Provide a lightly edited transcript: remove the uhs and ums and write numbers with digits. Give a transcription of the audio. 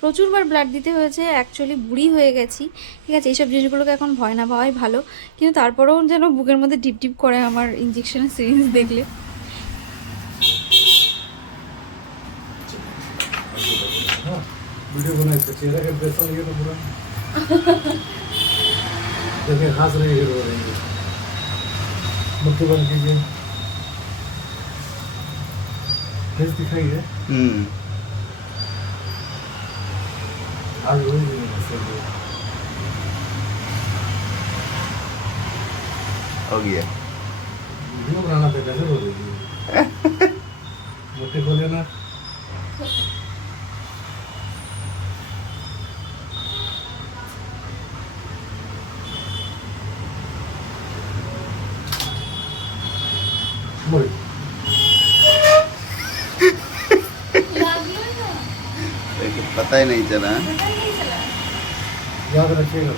প্রচুরবার blood দিতে হয়েছে, actually বুড়ি হয়ে গেছি, ঠিক আছে, এইসব জিনিসগুলোকে এখন ভয় না পাওয়াই ভালো। কিন্তু তারপরেও যেন বুকের মধ্যে টিপ টিপ করে আমার ইঞ্জেকশনের সিরিঞ্জ দেখলে। वीडियो बनाए थे चेहरा का वैसा लगे तो पूरा जैसे हंस रही है रो रही है मुट्ठी बंद कीजिए फेस दिखाई है आज रोई नहीं हो गया। वीडियो बनाना था कैसे रो रही है मुट्ठी खोले ना मर गई। पता ही नहीं चला। याद रखिएगा